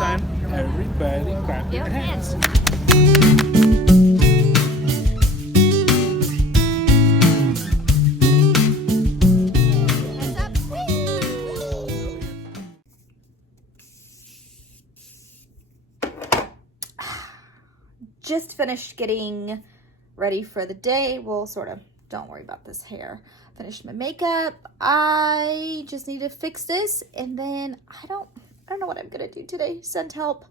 time, everybody clap your hands. Just finished getting ready for the day. Well, sort of. Don't worry about this hair. Finished my makeup. I just need to fix this, and then I don't know what I'm gonna do today. Send help.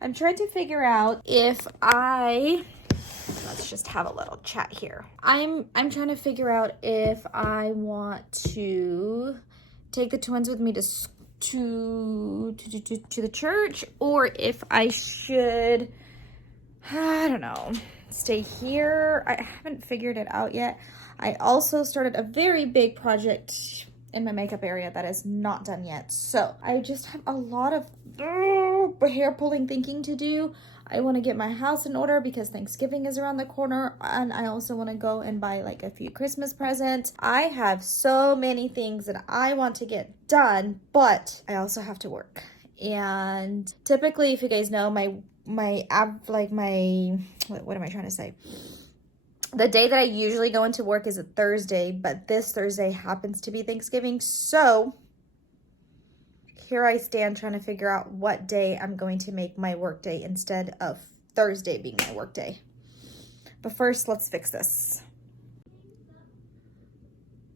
I'm trying to figure out if let's just have a little chat here. I'm trying to figure out if I want to take the twins with me to the church, or if I should, I don't know, stay here. I haven't figured it out yet. I also started a very big project in my makeup area that is not done yet. So I just have a lot of hair pulling thinking to do. I want to get my house in order because Thanksgiving is around the corner, and I also want to go and buy like a few Christmas presents. I have so many things that I want to get done, but I also have to work. And typically, if you guys know, what am I trying to say? The day that I usually go into work is a Thursday, but this Thursday happens to be Thanksgiving. So here I stand trying to figure out what day I'm going to make my work day instead of Thursday being my work day. But first, let's fix this.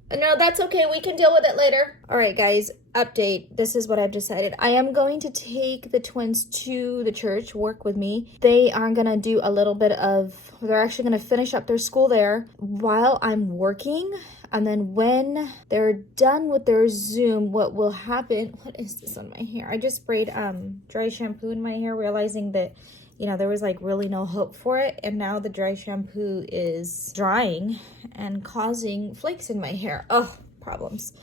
No, that's okay. We can deal with it later. All right, guys, update. This is what I've decided. I am going to take the twins to the church, work with me. They are going to do a little bit they're actually going to finish up their school there while I'm working. And then when they're done with their Zoom, what will happen, what is this on my hair? I just sprayed dry shampoo in my hair, realizing that, there was like really no hope for it. And now the dry shampoo is drying and causing flakes in my hair. Oh, problems.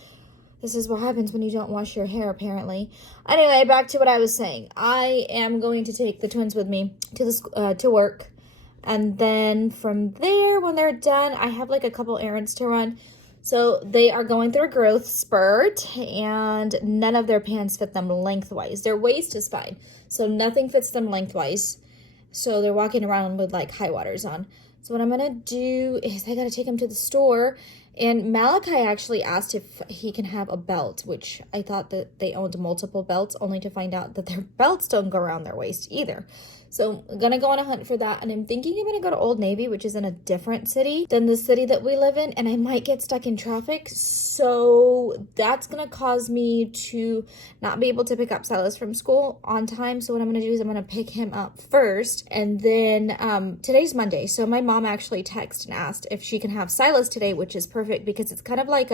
This is what happens when you don't wash your hair, apparently. Anyway, back to what I was saying. I am going to take the twins with me to work. And then from there, when they're done, I have like a couple errands to run. So they are going through a growth spurt, and none of their pants fit them lengthwise. Their waist is fine, so nothing fits them lengthwise. So they're walking around with like high waters on. So what I'm gonna do is I gotta take them to the store. And Malachi actually asked if he can have a belt, which I thought that they owned multiple belts, only to find out that their belts don't go around their waist either. So I'm gonna go on a hunt for that, and I'm thinking I'm gonna go to Old Navy, which is in a different city than the city that we live in, and I might get stuck in traffic. So that's gonna cause me to not be able to pick up Silas from school on time. So what I'm gonna do is I'm gonna pick him up first, and then today's Monday. So my mom actually texted and asked if she can have Silas today, which is perfect because it's kind of like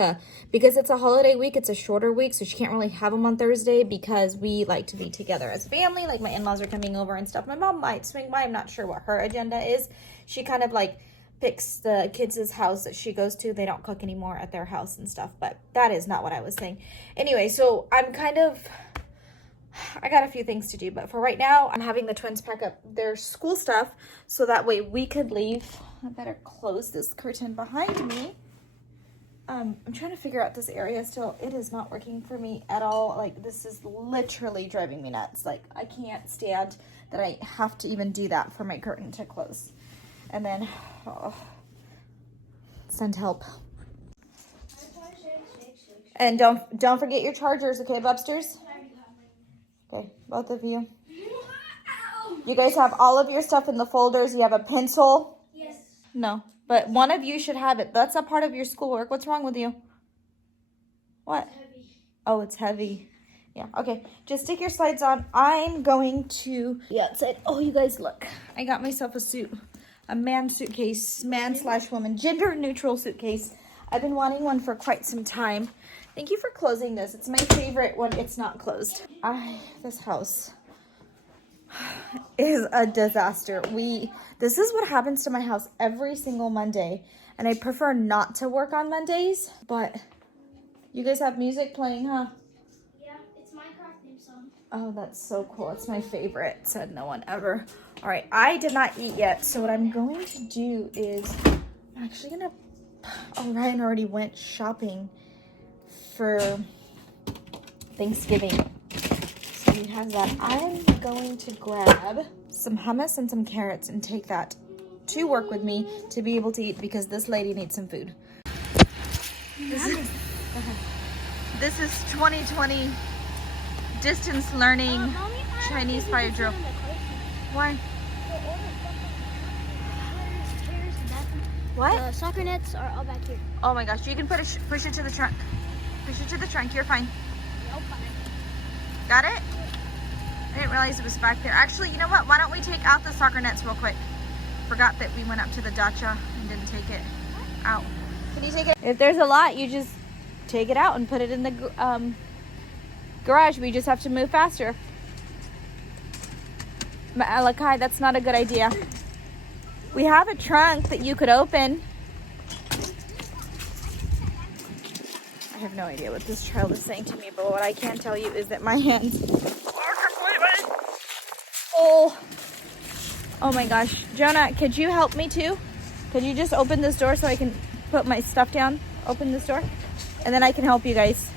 because it's a holiday week, it's a shorter week, so she can't really have him on Thursday because we like to be together as a family. Like my in-laws are coming over and stuff. My mom might swing by. I'm not sure what her agenda is. She kind of like picks the kids' house that she goes to. They don't cook anymore at their house and stuff, but that is not what I was saying. Anyway, so I got a few things to do, but for right now, I'm having the twins pack up their school stuff so that way we could leave. I better close this curtain behind me. I'm trying to figure out this area still. It is not working for me at all. Like, this is literally driving me nuts. Like, I can't stand that I have to even do that for my curtain to close. And then, send help. And don't forget your chargers, okay, Bubsters? Okay, both of you. You guys have all of your stuff in the folders. You have a pencil? Yes. No. But one of you should have it. That's a part of your schoolwork. What's wrong with you? What? It's heavy. Oh, it's heavy. Yeah, okay. Just stick your slides on. I'm going to the outside. Oh, you guys, look. I got myself a suit. A man suitcase. Man/woman. Gender neutral suitcase. I've been wanting one for quite some time. Thank you for closing this. It's my favorite when it's not closed. This house is a disaster. This is what happens to my house every single Monday, and I prefer not to work on Mondays, but you guys have music playing, huh? Yeah, it's Minecraft theme song. Oh, that's so cool. It's my favorite, said no one ever. All right, I did not eat yet, so what I'm going to do is I'm actually gonna, Ryan already went shopping for Thanksgiving. So he has that. I'm going to grab some hummus and some carrots and take that to work with me to be able to eat because this lady needs some food. This is 2020 distance learning Chinese fire drill. Why? What? The soccer nets are all back here. Oh my gosh, you can push it to the trunk. Push it to the trunk, you're fine. Got it? I didn't realize it was back there. Actually, you know what? Why don't we take out the soccer nets real quick? Forgot that we went up to the dacha and didn't take it out. Can you take it? If there's a lot, you just take it out and put it in the garage. We just have to move faster. Malachi, that's not a good idea. We have a trunk that you could open. I have no idea what this child is saying to me, but what I can tell you is that my hands are completely full. Oh my gosh. Jonah, could you help me too? Could you just open this door so I can put my stuff down? Open this door. And then I can help you guys.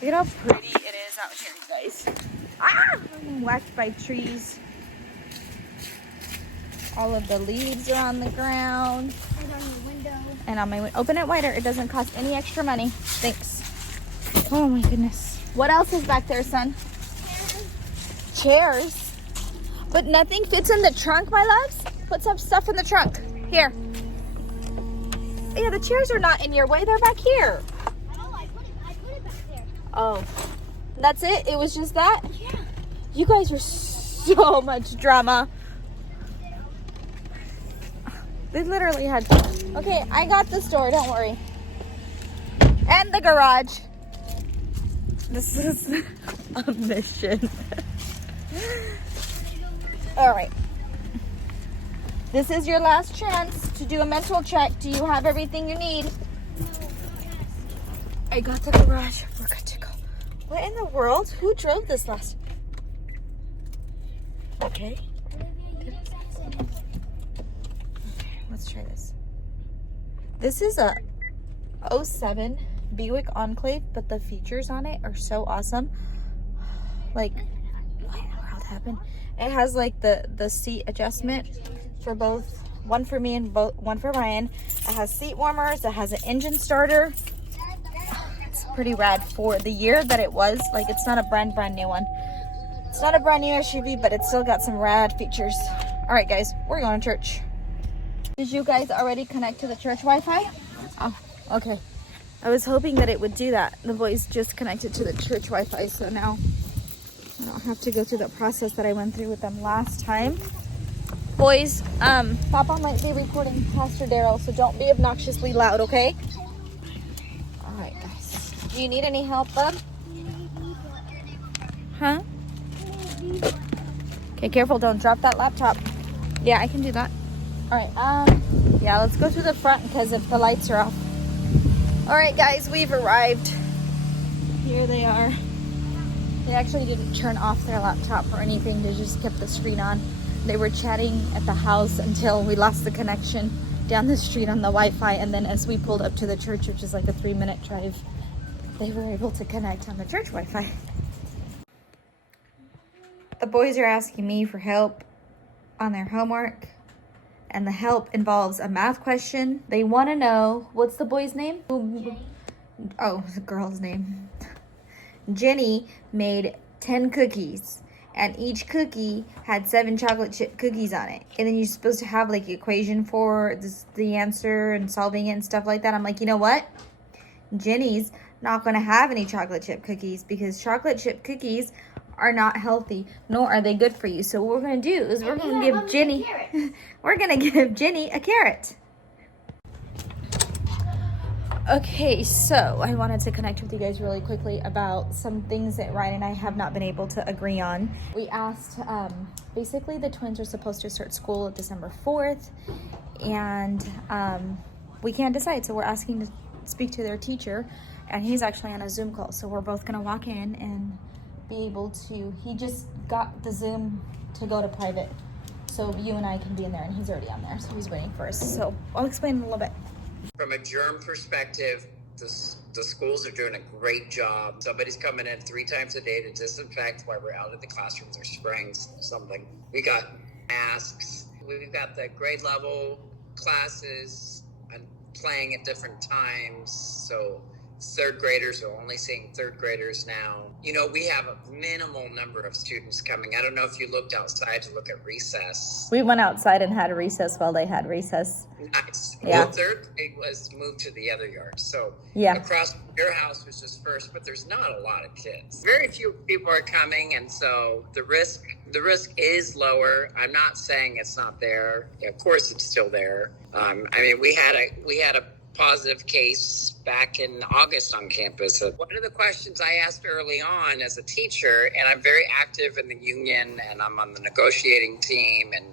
Look at how pretty it is out here, you guys. Ah! I'm whacked by trees. All of the leaves are on the ground. And on your window. And on my window. Open it wider. It doesn't cost any extra money. Thanks. Oh my goodness. What else is back there, son? Chairs. But nothing fits in the trunk, my loves? Put some stuff in the trunk. Here. Yeah, the chairs are not in your way. They're back here. I know, I put it back there. Oh. That's it? It was just that? Yeah. You guys are so much drama. They literally had... Okay, I got this door. Don't worry. And the garage. This is a mission. All right. This is your last chance to do a mental check. Do you have everything you need? I got the garage. We're good to go. What in the world? Who drove this last? Okay. Let's try this. This is a 07 Buick Enclave, but the features on it are so awesome. Like, what in the world happened? It has like the seat adjustment for both, one for me and one for Ryan. It has seat warmers. It has an engine starter. It's pretty rad for the year that it was. Like, it's not a brand new one. It's not a brand new SUV, but it's still got some rad features. All right, guys, we're going to church. Did you guys already connect to the church Wi-Fi? Oh, okay. I was hoping that it would do that. The boys just connected to the church Wi-Fi, so now I don't have to go through the process that I went through with them last time. Boys, Papa might be recording Pastor Daryl, so don't be obnoxiously loud, okay? All right, guys. Do you need any help, bub? Huh? Okay, careful, don't drop that laptop. Yeah, I can do that. All right, yeah, let's go to the front because if the lights are off. All right, guys, we've arrived. Here they are. They actually didn't turn off their laptop or anything. They just kept the screen on. They were chatting at the house until we lost the connection down the street on the Wi-Fi. And then as we pulled up to the church, which is like a 3-minute drive, they were able to connect on the church Wi-Fi. The boys are asking me for help on their homework. And the help involves a math question. They want to know, what's the boy's name? Oh, the girl's name. Jenny made 10 cookies. And each cookie had 7 chocolate chip cookies on it. And then you're supposed to have like the equation for the answer and solving it and stuff like that. I'm like, you know what? Jenny's not going to have any chocolate chip cookies because chocolate chip cookies are not healthy, nor are they good for you. So what we're going to do is we're going to give Jenny a carrot. Okay, so I wanted to connect with you guys really quickly about some things that Ryan and I have not been able to agree on. We asked, basically the twins are supposed to start school December 4th, and we can't decide. So we're asking to speak to their teacher, and he's actually on a Zoom call. So we're both going to walk in and be able to, he just got the Zoom to go to private. So you and I can be in there, and he's already on there. So he's waiting for us. So I'll explain in a little bit. From a germ perspective, the schools are doing a great job. Somebody's coming in 3 times a day to disinfect while we're out of the classrooms or spraying something. We got masks. We've got the grade level classes and playing at different times. So third graders are only seeing third graders now. You know, we have a minimal number of students coming. I don't know if you looked outside to look at recess. We went outside and had a recess while they had recess. Nice. Yeah. Well, third grade was moved to the other yard. So Yeah. across your house was just first, but there's not a lot of kids. Very few people are coming, and so the risk is lower. I'm not saying it's not there. Of course, it's still there. I mean, we had a positive case back in August on campus. One of the questions I asked early on as a teacher, and I'm very active in the union and I'm on the negotiating team, and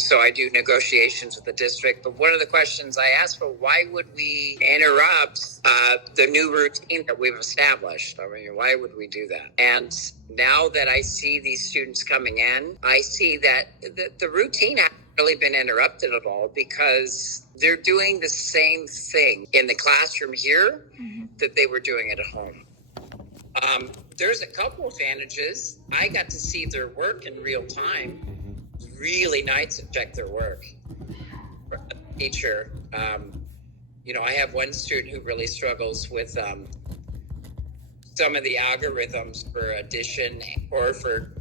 so I do negotiations with the district. But one of the questions I asked for, why would we interrupt the new routine that we've established? I mean, why would we do that? And now that I see these students coming in, I see that the routine hasn't really been interrupted at all, because they're doing the same thing in the classroom here that they were doing at home. There's a couple advantages. I got to see their work in real time. Really nice to check their work. For a teacher, you know, I have one student who really struggles with some of the algorithms for addition or for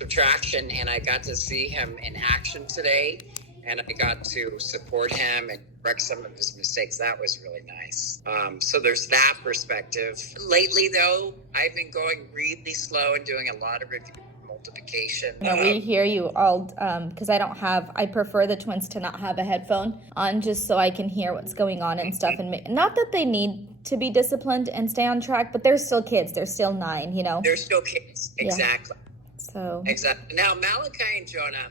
subtraction, and I got to see him in action today, and I got to support him and correct some of his mistakes. That was really nice. So there's that perspective. Lately, though, I've been going really slow and doing a lot of review multiplication. No, we hear you all, because I prefer the twins to not have a headphone on, just so I can hear what's going on and stuff. And not that they need to be disciplined and stay on track, but they're still kids. They're still 9, you know? They're still kids. Exactly. So. Exactly. Now, Malachi and Jonah,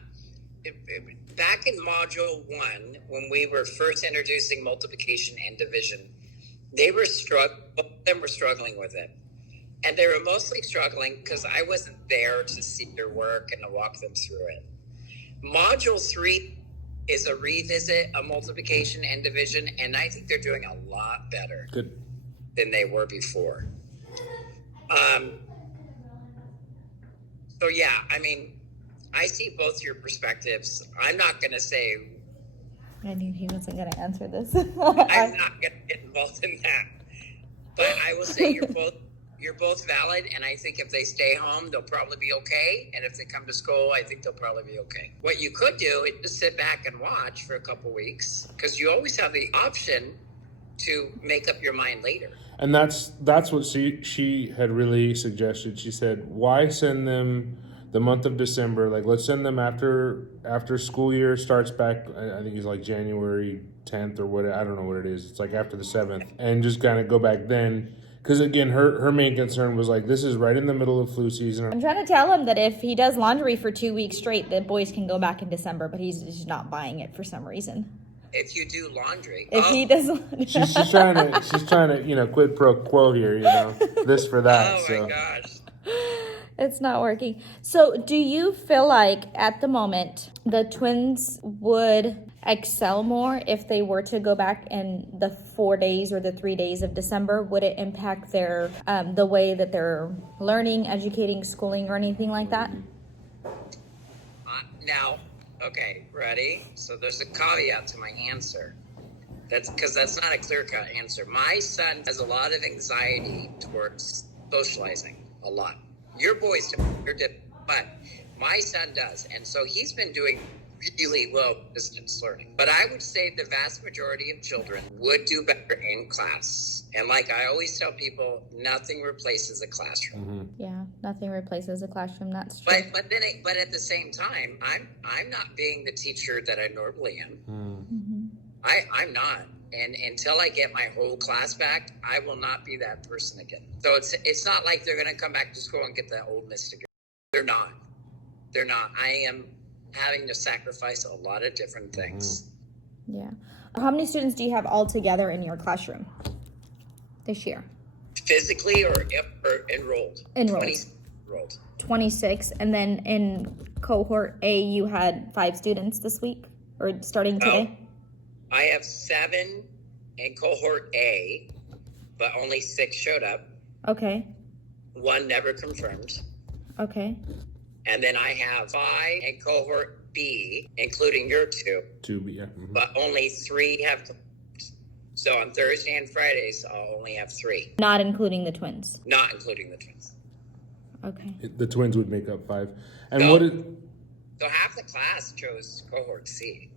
back in module 1, when we were first introducing multiplication and division, both of them were struggling with it. And they were mostly struggling because I wasn't there to see their work and to walk them through it. Module 3 is a revisit of multiplication and division, and I think they're doing a lot better than they were before. So yeah, I mean, I see both your perspectives. I'm not going to say. I knew he wasn't going to answer this. I'm not going to get involved in that. But I will say you're both valid, and I think if they stay home, they'll probably be okay. And if they come to school, I think they'll probably be okay. What you could do is just sit back and watch for a couple weeks, because you always have the option to make up your mind later. And that's what she had really suggested. She said, why send them the month of December? Like, let's send them after school year starts back. I think it's like January 10th or what. I don't know what it is. It's like after the 7th, and just kind of go back then. Because again, her main concern was like, this is right in the middle of flu season. I'm trying to tell him that if he does laundry for 2 weeks straight, the boys can go back in December, but he's just not buying it for some reason. If you do laundry, if he does laundry. she's trying to, quid pro quo here, this for that. Oh my gosh. It's not working. So do you feel like at the moment the twins would excel more if they were to go back in the 4 days or the 3 days of December? Would it impact their the way that they're learning, educating, schooling, or anything like that? Now, okay, ready? So there's a caveat to my answer. That's because that's not a clear-cut answer. My son has a lot of anxiety towards socializing, a lot. Your boys don't, but my son does. And so he's been doing really well distance learning. But I would say the vast majority of children would do better in class. And like I always tell people, nothing replaces a classroom. Mm-hmm. Yeah, nothing replaces a classroom. That's true. But at the same time, I'm not being the teacher that I normally am. Mm-hmm. I'm not. And until I get my whole class back, I will not be that person again. So it's not like they're going to come back to school and get that oldness degree. They're not. I am having to sacrifice a lot of different things. Yeah. How many students do you have all together in your classroom this year? Physically or enrolled? Enrolled. 20 enrolled. 26. And then in cohort A, you had 5 students this week or starting today? I have 7 in cohort A, but only 6 showed up. Okay. 1 never confirmed. Okay. And then I have 5 in cohort B, including your 2, 2B, yeah. Mhm. but only 3 have confirmed. So on Thursday and Fridays, I'll only have 3, Not including the twins. not including the twins. Okay. The twins would make up 5. And No. what is, So half the class chose cohort C.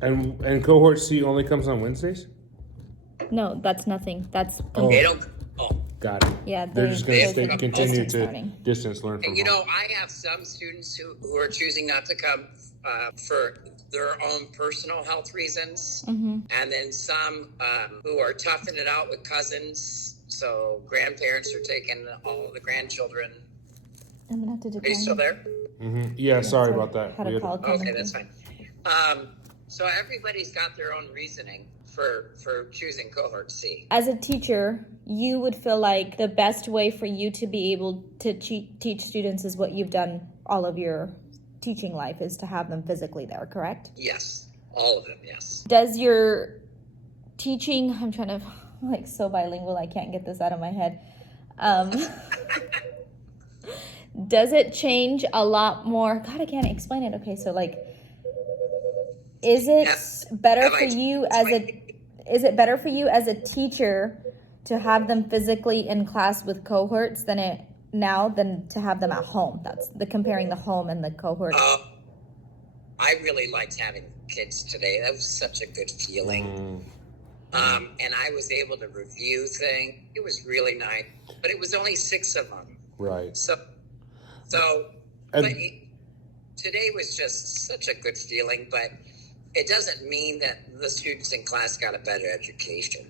and cohort C only comes on Wednesdays? No, that's nothing. That's Oh. They don't. Oh, Got it. yeah. They're just going they- to continue distance to learning. distance learn from and you home. know, I have some students who are choosing not to come for their own personal health reasons, and then some who are toughing it out with cousins. So grandparents are taking all of the grandchildren. I'm gonna have to Are you decline. still there? Yeah, sorry about that. Had We a had- call come Okay, in. that's fine. So everybody's got their own reasoning for choosing cohort C. As a teacher, you would feel like the best way for you to be able to teach students is what you've done all of your teaching life, is to have them physically there, correct? Yes, all of them. Yes. Does your teaching, I'm trying to, like, so bilingual, I can't get this out of my head. Does it change a lot more? God, I can't explain it. Okay, so like, is it better Have for I- you as is it better for you as a teacher to have them physically in class with cohorts than to have them at home? That's the comparing the home and the cohort. I really liked having kids today. That was such a good feeling. And I was able to review things. It was really nice, but it was only 6 of them. Right. So, And- but today was just such a good feeling, but it doesn't mean that the students in class got a better education.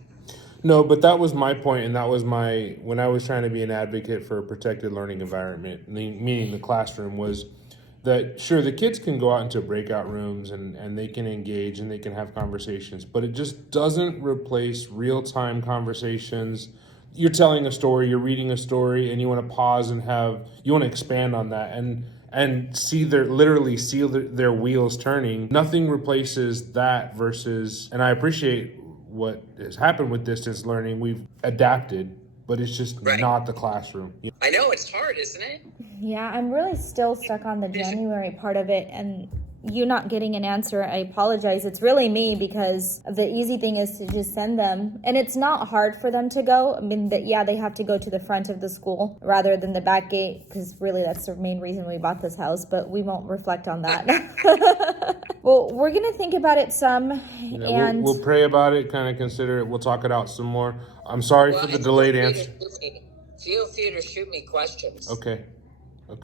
No, but that was my point, and that was when I was trying to be an advocate for a protected learning environment, meaning the classroom, was that sure, the kids can go out into breakout rooms and they can engage and they can have conversations, but it just doesn't replace real-time conversations. You're telling a story, you're reading a story, and you want to pause and you want to expand on that and see their wheels turning. Nothing replaces that versus, and I appreciate what has happened with distance learning. We've adapted, but it's just Right. not the classroom. I know it's hard, isn't it? Yeah, I'm really still stuck on the January part of it, and you not getting an answer, I apologize. It's really me, because the easy thing is to just send them, and it's not hard for them to go. I mean, they have to go to the front of the school rather than the back gate, because really that's the main reason we bought this house, but we won't reflect on that. Well, we're gonna think about it some, Yeah, and we'll pray about it, kind of consider it. We'll talk it out some more. I'm sorry for the delayed answer. Feel free to shoot me questions. Okay.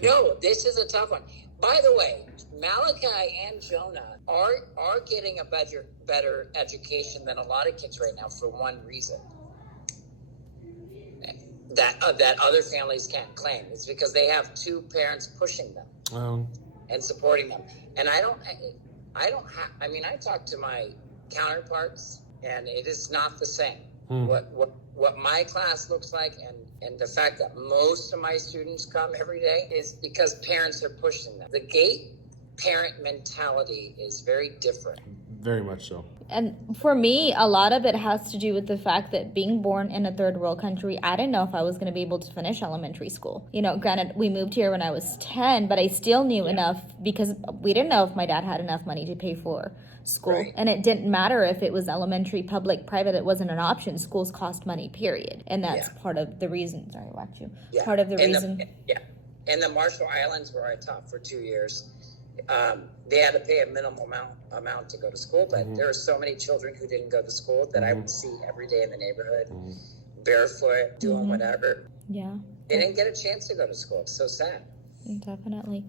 No, this is a tough one. By the way, Malachi and Jonah are getting a better education than a lot of kids right now for one reason that other families can't claim. It's because they have 2 parents pushing them and supporting them. And I talk to my counterparts, and it is not the same. What my class looks like, and the fact that most of my students come every day, is because parents are pushing them. The gate parent mentality is very different. Very much so. And for me, a lot of it has to do with the fact that being born in a third world country, I didn't know if I was going to be able to finish elementary school. You know, granted, we moved here when I was 10, but I still knew enough, because we didn't know if my dad had enough money to pay for school. Right. And it didn't matter if it was elementary, public, private, it wasn't an option. Schools cost money, period. And that's part of the reason. Sorry, watch you. Yeah. Part of the In reason. In the Marshall Islands, where I taught for 2 years, they had to pay a minimal amount to go to school, but there are so many children who didn't go to school that I would see every day in the neighborhood, barefoot, doing whatever. Yeah. They didn't get a chance to go to school. It's so sad. Definitely.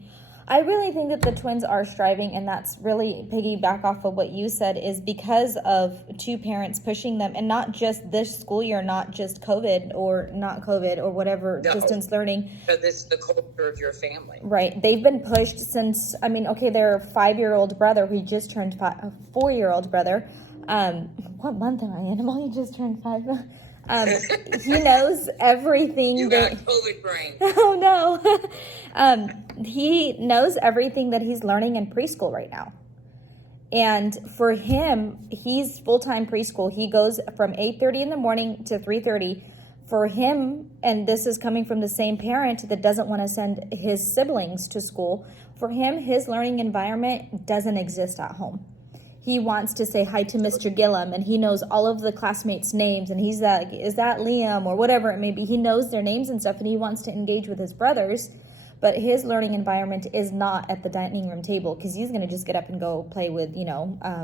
I really think that the twins are striving, and that's really piggyback off of what you said, is because of 2 parents pushing them, and not just this school year, not just COVID or not COVID or whatever, No. distance learning. But this is the culture of your family. Right. They've been pushed since, their 5-year-old brother, who just turned 4-year-old brother. What month am I in? I'm only just turned 5. He knows everything. You got COVID brain. Oh no. He knows everything that he's learning in preschool right now. And for him, he's full-time preschool. He goes from 8:30 in the morning to 3:30. For him, and this is coming from the same parent that doesn't want to send his siblings to school, for him, his learning environment doesn't exist at home. He wants to say hi to Mr. Gillum, and he knows all of the classmates' names, and he's like, is that Liam, or whatever it may be. He knows their names and stuff, and he wants to engage with his brothers. But his learning environment is not at the dining room table, because he's going to just get up and go play with,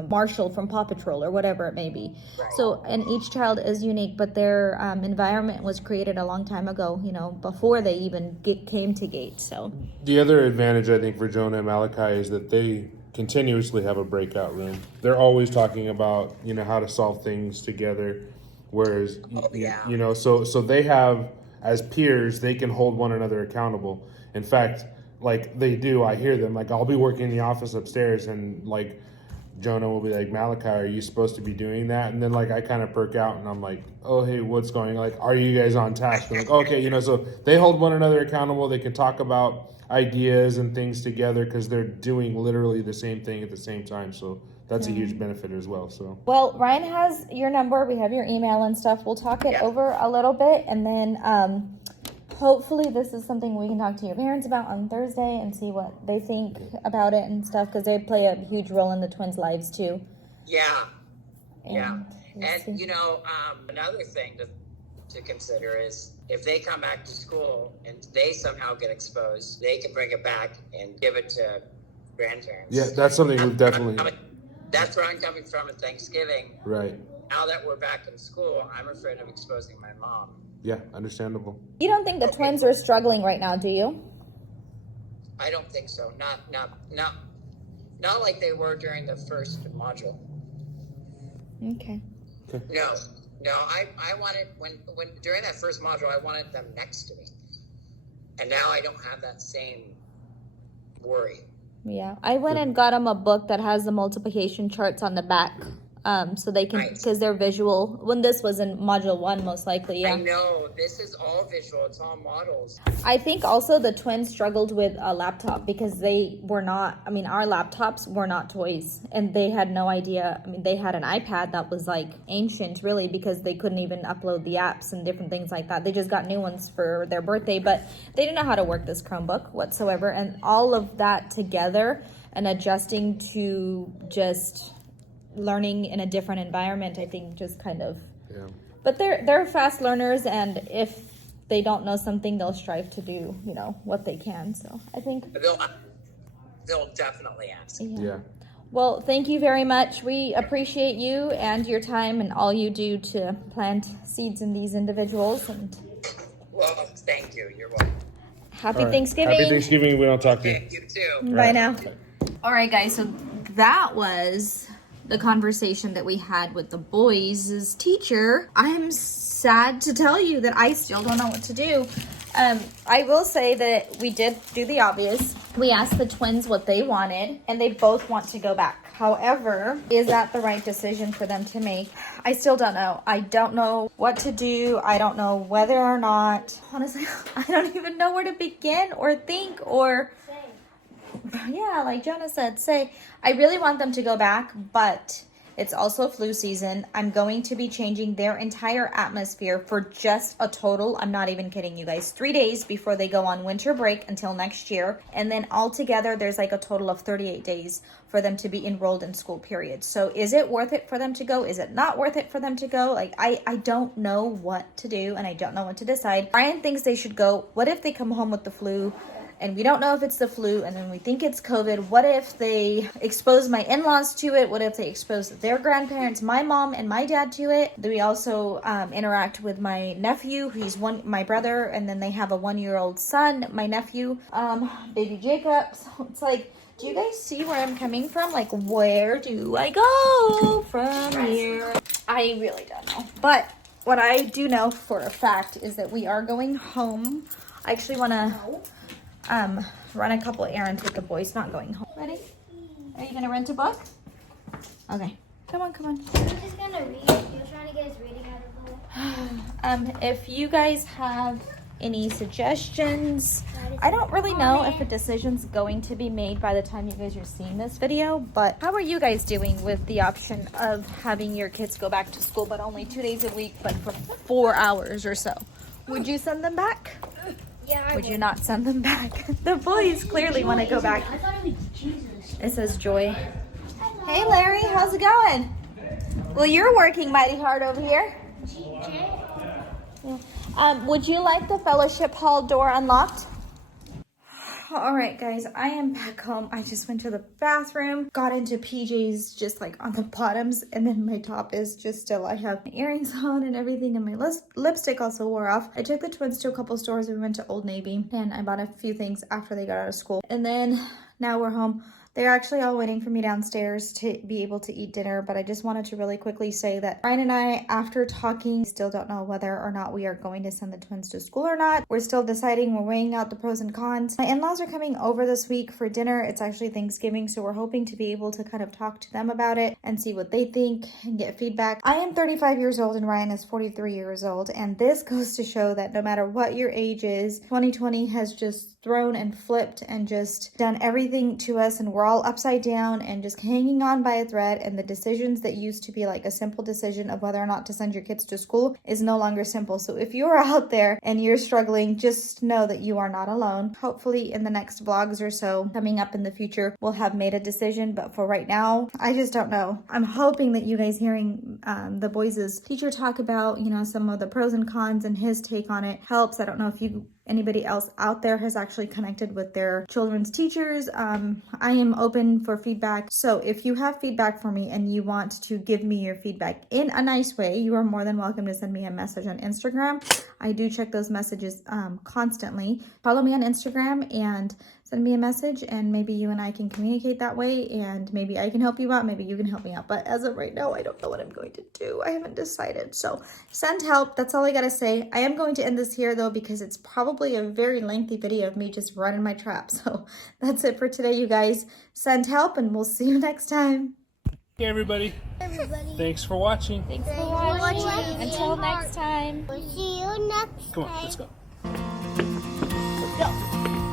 Marshall from Paw Patrol or whatever it may be. Right. So, and each child is unique, but their environment was created a long time ago, before they even came to Gate. So The other advantage, I think, for Jonah and Malachi is that they continuously have a breakout room. They're always talking about, how to solve things together. Whereas, so they have, as peers, they can hold one another accountable. In fact, like they do, I hear them, like I'll be working in the office upstairs and like Jonah will be like, Malachi, are you supposed to be doing that? And then like I kind of perk out and I'm like, oh, hey, what's going on? Like, are you guys on task? I'm like, okay, so they hold one another accountable. They can talk about ideas and things together because they're doing literally the same thing at the same time. So that's a huge benefit as well. So, well, Ryan has your number. We have your email and stuff. We'll talk it over a little bit, and then hopefully this is something we can talk to your parents about on Thursday and see what they think about it and stuff, because they play a huge role in the twins' lives too. Yeah. And Another thing to consider is if they come back to school and they somehow get exposed, they can bring it back and give it to grandparents. yeah, that's something we've definitely. That's where I'm coming from at Thanksgiving. Right. Now that we're back in school, I'm afraid of exposing my mom. Yeah, understandable. You don't think the twins are struggling right now, do you? I don't think so. Not like they were during the first module. Okay. No. I wanted when during that first module, I wanted them next to me, and now I don't have that same worry. Yeah, I went and got them a book that has the multiplication charts on the back, so they can, because they're visual. When this was in module 1, most likely, yeah. I know, this is all visual, it's all models. I think also the twins struggled with a laptop because they were not, our laptops were not toys, and they had no idea. They had an iPad that was like ancient really, because they couldn't even upload the apps and different things like that. They just got new ones for their birthday, but they didn't know how to work this Chromebook whatsoever, and all of that together and adjusting to just learning in a different environment, I think just kind of, but they're fast learners, and if they don't know something, they'll strive to do, what they can. So I think they'll definitely ask. Yeah. Well, thank you very much. We appreciate you and your time and all you do to plant seeds in these individuals. And Well, thank you. You're welcome. happy All right. Thanksgiving. Happy Thanksgiving. We don't talk to you. Okay, you too. Bye now. All right, guys. So that was the conversation that we had with the boys' teacher. I'm sad to tell you that I still don't know what to do. I will say that we did do the obvious. We asked the twins what they wanted, and they both want to go back. However, is that the right decision for them to make? I still don't know. I don't know what to do. I don't know whether or not. Honestly, I don't even know where to begin or think or... Yeah, like Jonah said, I really want them to go back, but it's also flu season. I'm going to be changing their entire atmosphere for just a total, I'm not even kidding you guys, 3 days before they go on winter break until next year. And then altogether, there's like a total of 38 days for them to be enrolled in school, period. So is it worth it for them to go? Is it not worth it for them to go? Like, I don't know what to do, and I don't know what to decide. Brian thinks they should go. What if they come home with the flu? And we don't know if it's the flu, and then we think it's COVID. What if they expose my in-laws to it? What if they expose their grandparents, my mom and my dad to it? Do we also interact with my nephew? He's my brother, and then they have a 1-year-old son, my nephew, baby Jacob. So it's like, do you guys see where I'm coming from? Like, where do I go from here? I really don't know. But what I do know for a fact is that we are going home. I actually want to... run a couple errands with the boys, not going home. Ready? Are you gonna rent a book? Okay. Come on. I'm just gonna read. You're trying to get his reading out of the way. If you guys have any suggestions. I don't really know if a decision's going to be made by the time you guys are seeing this video, but how are you guys doing with the option of having your kids go back to school, but only 2 days a week, but for 4 hours or so? Would you send them back? Yeah, Would you not send them back? The boys clearly want to go back. I thought it was Jesus. It says Joy. Hey Larry, how's it going? Well, you're working mighty hard over here. Would you like the fellowship hall door unlocked? All right, guys, I am back home. I just went to the bathroom, got into PJs just like on the bottoms, and then my top is just still, I have my earrings on and everything, and my lipstick also wore off. I took the twins to a couple stores. We went to Old Navy, and I bought a few things after they got out of school. And then now we're home. They're actually all waiting for me downstairs to be able to eat dinner, but I just wanted to really quickly say that Ryan and I, after talking, still don't know whether or not we are going to send the twins to school or not. We're still deciding. We're weighing out the pros and cons. My in-laws are coming over this week for dinner. It's actually Thanksgiving, so we're hoping to be able to kind of talk to them about it and see what they think and get feedback. I am 35 years old and Ryan is 43 years old, and this goes to show that no matter what your age is, 2020 has just thrown and flipped and just done everything to us, and we're all upside down and just hanging on by a thread, and the decisions that used to be like a simple decision of whether or not to send your kids to school is no longer simple. So if you're out there and you're struggling, just know that you are not alone. Hopefully in the next vlogs or so coming up in the future, we'll have made a decision, but for right now, I just don't know. I'm hoping that you guys hearing the boys' teacher talk about, you know, some of the pros and cons and his take on it helps. I don't know if anybody else out there has actually connected with their children's teachers. I am open for feedback. So if you have feedback for me and you want to give me your feedback in a nice way, you are more than welcome to send me a message on Instagram. I do check those messages constantly. Follow me on Instagram and send me a message, and maybe you and I can communicate that way, and maybe I can help you out, maybe you can help me out. But as of right now, I don't know what I'm going to do. I haven't decided. So send help. That's all I gotta say. I am going to end this here though, because it's probably a very lengthy video of me just running my trap. So that's it for today, you guys. Send help, and we'll see you next time. Hey everybody. Thanks for watching. Thanks for watching. Until next time. We'll see you next Come time. on, let's go. Let's go.